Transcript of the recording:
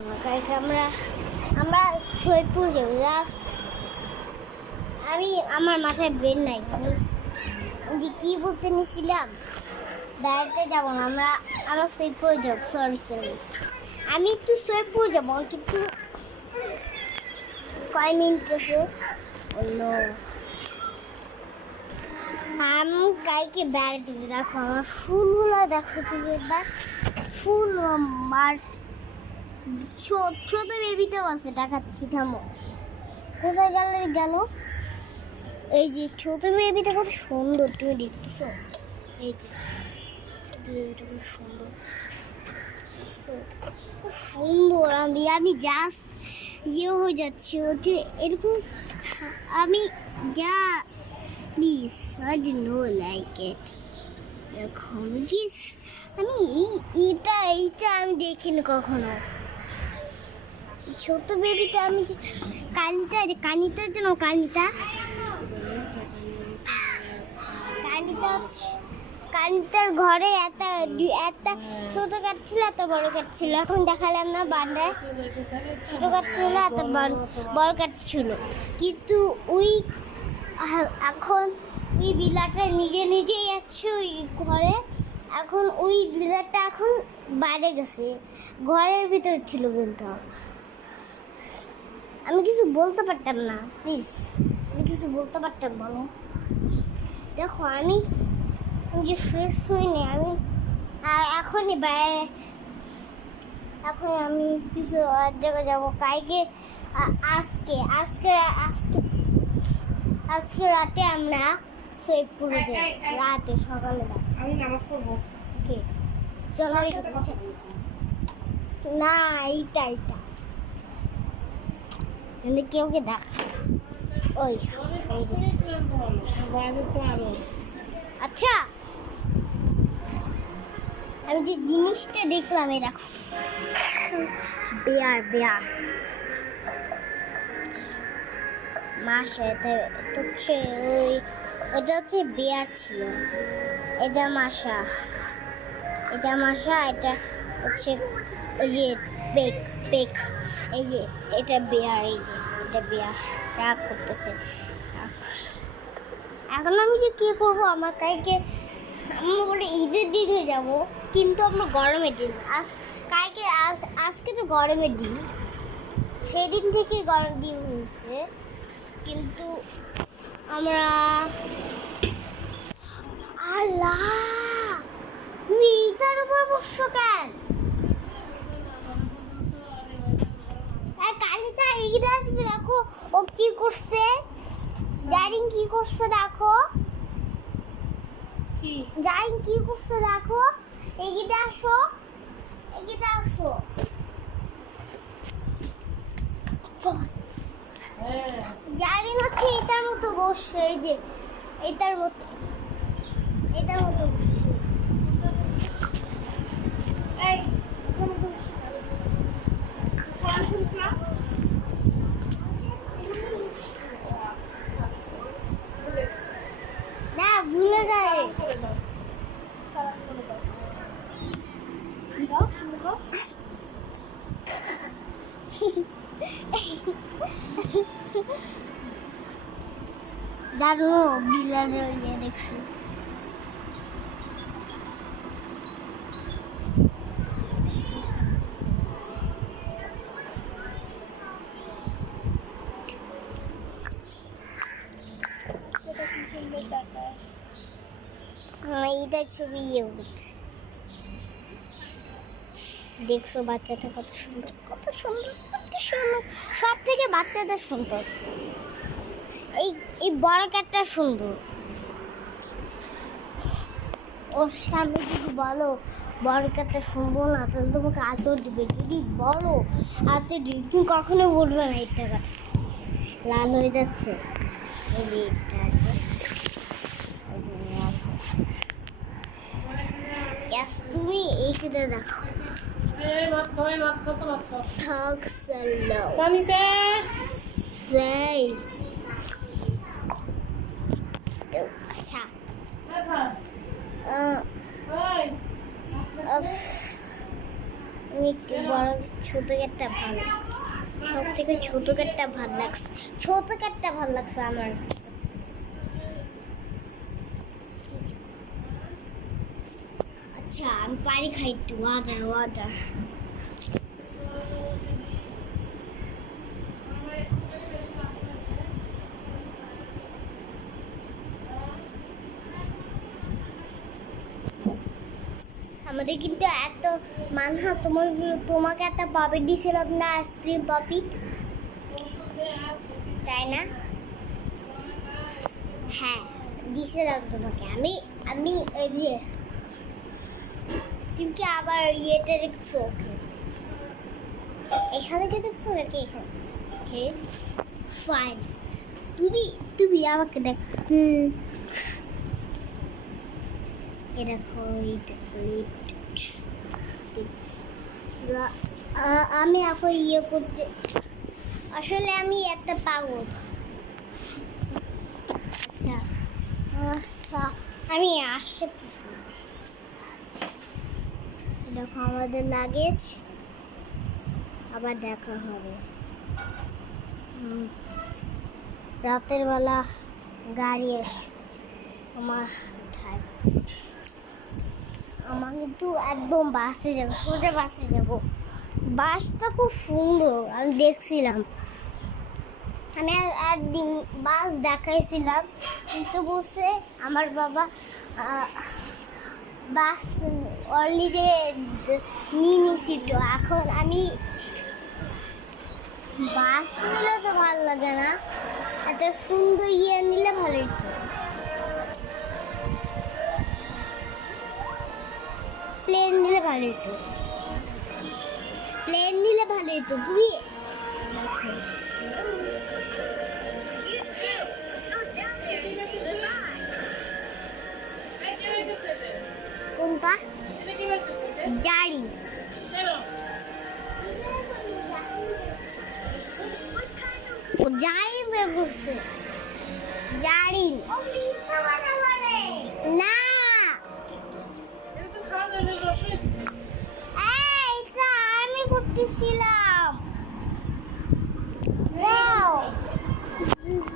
আমরা আমরা সৈয়দপুর যাবো জাস্ট। আমার মাথায় ব্রেন নাই। আমি কি বলতে নিছিলাম, বেড়াতে যাবো না আমরা সৈয়দপুর যাবো। সরি আমি একটু সৈয়দপুর যাবো, কিন্তু কয় মিনিট আছে। আমি কাইকে বেড়াতে দেবো। দেখো আমার ফুলগুলো, দেখো তুমি একবার ফুল মার ছোট বেবিতেও আছে। দেখাচ্ছি, থামো। কোথায় গেল? এই যে ছোট বেবিটা কত সুন্দর, তুমি দেখতেছো? এই যে ছোট বেবিটা খুব সুন্দর সুন্দর। আমি জাস্ট হয়ে যাচ্ছি হচ্ছে এরকম। আমি যা please I don't know like it. দেখো আমি এইটা আমি দেখিনি কখনো। ছোট বেবিটা আমি যে কানিতার জন্য কানিতার ঘরে একটা ছোট কাঠ ছিল, এত বড় কাঠ ছিল। এখন দেখালাম না বান্দায় ছোট কাঠ ছিল, এত বড় কাঠ ছিল। কিন্তু এখন ওই বিলাটা নিজেই যাচ্ছে ওই ঘরে। এখন ওই বিলাটা এখন বাইরে গেছে, ঘরের ভিতর ছিল। কিন্তু আমি কিছু বলতে পারতাম না। প্লিজ আমি কিছু বলতে পারতাম, বলো। দেখো আমি যে ফ্রেশ হইনি, আমি এখনই বাইরে। এখন আমি কিছু এক জায়গায় যাবো কালকে। আজকে রাতে আমরা সৈয়দপুরে যাবো। রাতে সকালে আমি নামাজ পড়বো। ওকে চলো। না এইটা কেউ দেখা। ওই আচ্ছা, আমি যে জিনিসটা দেখলাম, এই দেখো বেয়ার মাসা। এটা হচ্ছে বেয়ার ছিল। এটা মাসা, এটা হচ্ছে ওই যে পেক। এই যে এটা বেয়ার, এই যে এটা বেয়ার রাগ করতেছে। এখন আমি যে কি করবো, আমার কালকে আমরা বলে ঈদের দিনে যাব, কিন্তু আমরা গরমের দিন। আজকে তো গরমের দিন, সেই দিন থেকেই গরম দিন হয়েছে। কিন্তু আমরা আল্লাহ, তুমি ইটার উপর বসছো কেন? কালিতা এগিয়ে আসবে। দেখো ও কি করছে, জারিন কি করছে, দেখো দেখো। এগিয়ে আসো। জারিন হচ্ছে এটার মতো বসছে, এই যে এটার মতো বসছে। না ভুলে যাবে। জানো বিলারের দেখছি। এইটার ছবি উঠছে, দেখছো? বাচ্চাটা কত সুন্দর। সব থেকে বাচ্চাদের সুন্দর। এই বড় ক্যাটটা সুন্দর। ওর সামনে যদি বলো বড় ক্যাটটা সুন্দর না, তাহলে তোমাকে আচর দিবে। যদি বলো আচর দিবে, তুমি কখনো বলবে না। এটা কথা লাল হয়ে যাচ্ছে। তুমি এইখানে দেখো। আচ্ছা আমি বড় ছোট ক্যাটটা ভালো লাগছে, সব থেকে ছোট ক্যাটটা ভালো লাগছে, ছোট ক্যাটটা ভালো লাগছে আমার। আচ্ছা আমি পানি খাই একটু, ওয়াটার ওয়াটার। আমাদের কিন্তু এত মানহা তোমাকে একটা পাপি দিয়েছিলাম না, আইসক্রিম পাপি, তাই না? হ্যাঁ দিয়েছিলাম তোমাকে আমি। আমি এই যে তুমি কি আবার ইয়েটা দেখছো? ওকে এখানে কি দেখছো নাকি এখানে? ওকে ফাইন, তুমি তুমি আমাকে দেখ, আমি এখন ইয়ে করতে, আসলে আমি একটা পাগল। আচ্ছা আচ্ছা আমি আসতেছি। দেখো আমাদের লাগেজ, আবার দেখা হবে। রাতের বেলা গাড়ি আসে আমার ঠাই, আমার কিন্তু একদম বাসে যাবো, সোজা বাসে যাব। বাসটা খুব সুন্দর, আমি দেখছিলাম, আমি একদিন বাস দেখাইছিলাম, কিন্তু বলছে আমার বাবা বাস অলরেডি নিয়ে নিয়েছিল। এখন আমি বাস নিলে তো ভালো লাগে না, এত সুন্দর ইয়ে নিলে ভালো হতো। প্লেন নিলে ভালো হতো, প্লেন নিলে ভালো হতো। তুমি কোনটা? গাড়ি গাড়ি বের করছে, গাড়ি না, এটা আমি করতেছিলাম।